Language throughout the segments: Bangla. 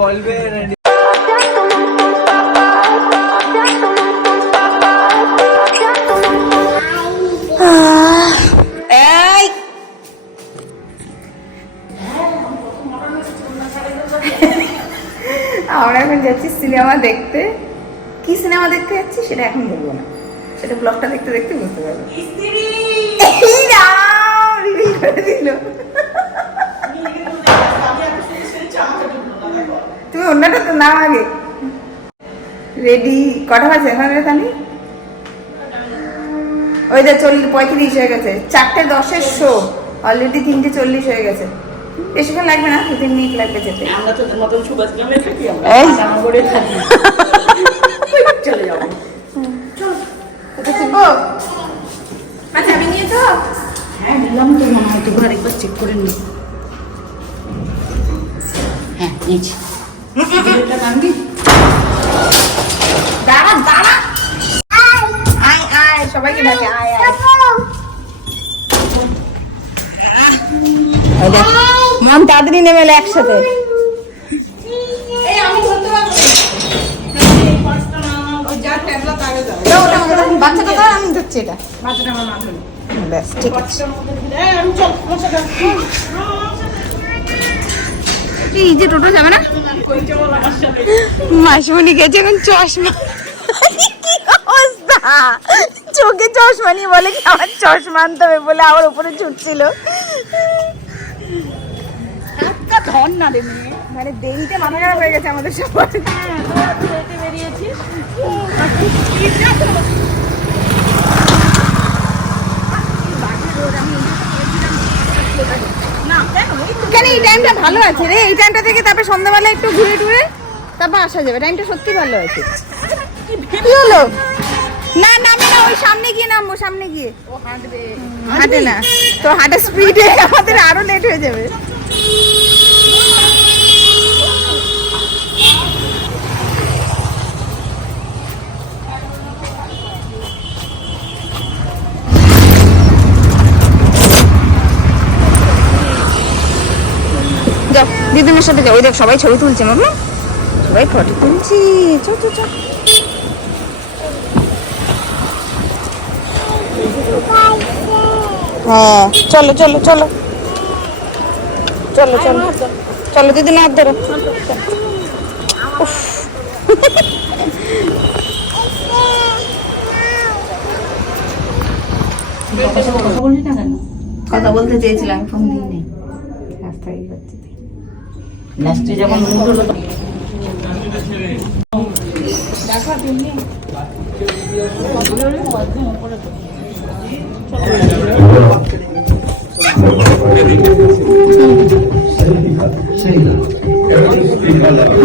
বলবে আমরা এখন যাচ্ছি সিনেমা দেখতে। কি সিনেমা দেখতে যাচ্ছি সেটা এখন বলবো না, সেটা ব্লগটা দেখতে দেখতে বুঝতে পারবো। তুমি অন্যটা তো নাও আগে। রেডি কটা বাজে এখন? তানি ওই যে 35 হয়ে গেছে, 4:10 শো, অলরেডি 3:40 হয়ে গেছে। বেশিক্ষণ লাগবে না, 2-3 মিনিট লাগবে যেতে। আমরা তো মতন সুভাষগ্রামে থাকি, আমরা রামাগড়ে থাকি। চলে যাবো, চলো। আচ্ছা আমি নিয়ে তো হ্যাঁ নিলাম তো, মনে হয় তো আরেকবার চেক করে নি। হ্যাঁ নিয়েছি। দাঁড়া দাঁড়া, আয় আয়, সবাইকে ডাকে আয় আয়। মন তাড়াতাড়ি নেমে এলো একসাথে। বাচ্চাটা ধর, আমি ধরছি এটা। ব্যাস ঠিক আছে। এই যে টোটো যাবে না, মাসমণি গেছে এখন চশমা। কি অবস্থা, চোখে চশমা নিয়ে বলে কি আমার চশমা আনতে হবে বলে আমার উপরে ছুটছিল। ধর না রে মেয়ে, মানে দেরিতে মাথা খারাপ হয়ে গেছে আমাদের সবার। বেরিয়েছি কেন এই টাইমটা ভালো আছে রে, এই টাইমটা থেকে তারপরে সন্ধ্যাবেলা একটু ঘুরে টুরে তারপর আসা যাবে। টাইমটা সত্যি ভালো আছে। কি হলো? না নামে না, ওই সামনে গিয়ে নামবো, সামনে গিয়ে। ও হাঁটবে, হাঁটে না তো, হাঁটা স্পিডে আমাদের আরো লেট হয়ে যাবে। যাও দিদিমের সাথে যাও, ওই দেখ সবাই ছবি তুলছে, মামা সবাই ফটো তুলছি। চল চল চল। হ্যাঁ চলো চলো চলো চলো চলো চলো, দিদি না হাত ধরো। কথা বললি না কেন? কথা বলতে চেয়েছিলাম, ফোন দিইনি, রাস্তায় যাচ্ছি। লাস্টে যখন মুখ হলো দেখো তুমি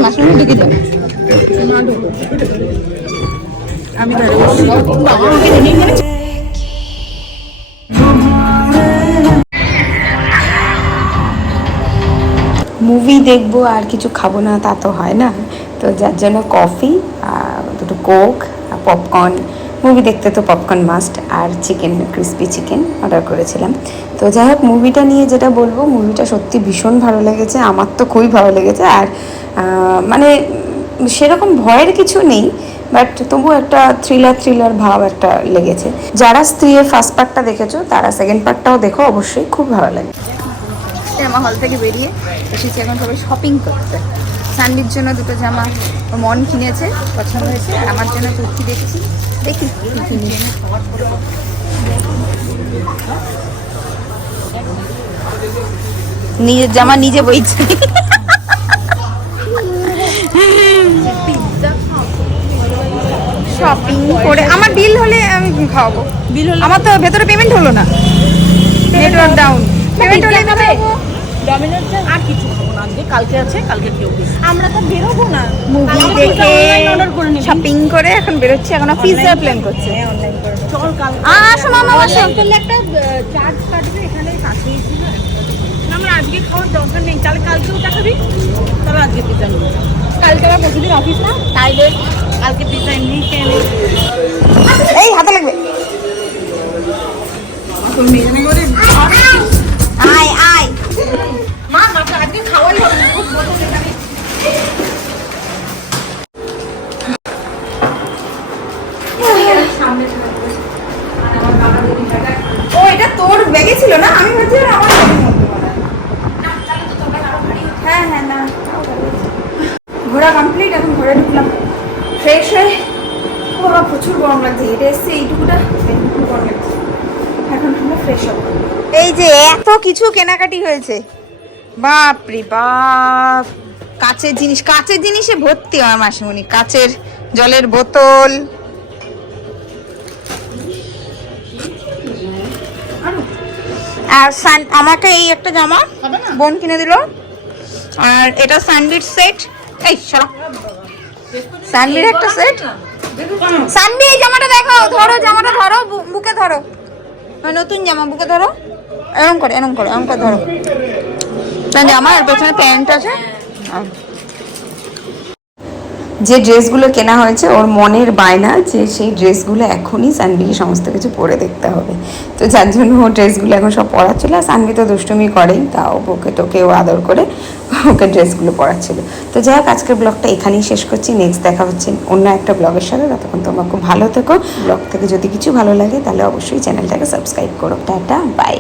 মাসুর দিকে যাও, আমি মুভি দেখবো আর কিছু খাবো না তা তো হয় না, তো যার জন্য কফি, দুটো কোক, পপকর্ন, মুভি দেখতে তো পপকর্ন মাস্ট, আর চিকেন, ক্রিস্পি চিকেন অর্ডার করেছিলাম। তো যাই হোক, মুভিটা নিয়ে যেটা বলবো, মুভিটা সত্যি ভীষণ ভালো লেগেছে, আমার তো খুবই ভালো লেগেছে। আর মানে সেরকম ভয়ের কিছু নেই, বাট তবু একটা থ্রিলার ভাব একটা লেগেছে। যারা স্ত্রীর ফার্স্ট পার্টটা দেখেছো তারা সেকেন্ড পার্টটাও দেখো, অবশ্যই খুব ভালো লাগে। সিনেমা হল থেকে বেরিয়ে এসেছি এখন সবাই শপিং করতে। সানভির জন্য দুটো জামা মন কিনেছে, পছন্দ হয়েছে, আর আমার জন্য কুর্তি দেখছি, দেখি কিনি। নিজের জামা নিজে বইছে। শপিং করে আমার বিল হলে আমি খাওয়াবো। বিল হলে আমার তো ভেতরে পেমেন্ট হলো না, নেটওয়ার্ক ডাউন। পেমেন্ট হলে খাবো। ডমিনোজ আর কিছু খাবো না আজকে, কালকে আছে, কালকে কেউ আমরা তো বেরোবো না, মুভি দেখে শপিং করে এখন বেরোচ্ছি। এখন পিৎজা প্ল্যান করছে। চল কাল আসো মামা আসো। একটা চার্জ কাটবে, এখানে কাছেই ছিল। আমরা আজকে খাওয়ার দরকার নেই, তাহলে কালকে ওটা খাবি, তাহলে আজকে পিৎজা নেবো। কালকে আবার প্রতিদিন অফিস না, তাইলে কালকে পিৎজা এমনি খেয়ে নেই। এই হাতে লাগবে। তোর মেয়ে জানে করে আয় আয় মা মাকে আজকে খাওয়াই হবে না খুব বলতো সেখানে ও এটা তোর ব্যাগে ছিল না, আমি ভাবছি আমার ব্যাগের মধ্যে মনে হয়। হ্যাঁ হ্যাঁ না ঘোরা কমপ্লিট, এখন ঘরে ঢুকলাম ফ্রেশ হয়ে। ও বাবা প্রচুর গরম লাগছে, হেঁটে এসছে এইটুকুটা খুব গরম লাগছে, এখন আমরা ফ্রেশ হবো। এই যে এত কিছু কেনাকাটি হয়েছে, বাপ রে বাপ, কাচের জিনিসে ভর্তি আমার মাসিমণি, কাচের জলের বোতল, আর আমাকে এই একটা জামা বোন কিনে দিল, আর এটা স্যান্ডউইচ সেট, এই সরো স্যান্ডউইচ একটা সেট। সানবি এই জামাটা দেখাও, ধরো জামাটা ধরো, বুকে ধরো, নতুন জামা বুকে ধরো, এরকম করে ধরো জামা, আর পেছনে প্যান্ট আছে। যে ড্রেসগুলো কেনা হয়েছে ওর মনের বায়না যে সেই ড্রেসগুলো এখনই সানবিকে সমস্ত কিছু পরে দেখতে হবে, তো যার জন্য ও ড্রেসগুলো এখন সব পরাচ্ছিল। আর সানবি তো দুষ্টুমি করেই, তাও ওকে টোকেও আদর করে ওকে ড্রেসগুলো পরাচ্ছিল। তো যাই হোক, আজকের ব্লগটা এখানেই শেষ করছি, নেক্সট দেখা হচ্ছে অন্য একটা ব্লগের সাথে। ততক্ষণ তোমরা খুব ভালো থেকো, ব্লগ থেকে যদি কিছু ভালো লাগে তাহলে অবশ্যই চ্যানেলটাকে সাবস্ক্রাইব করো। Tata, by.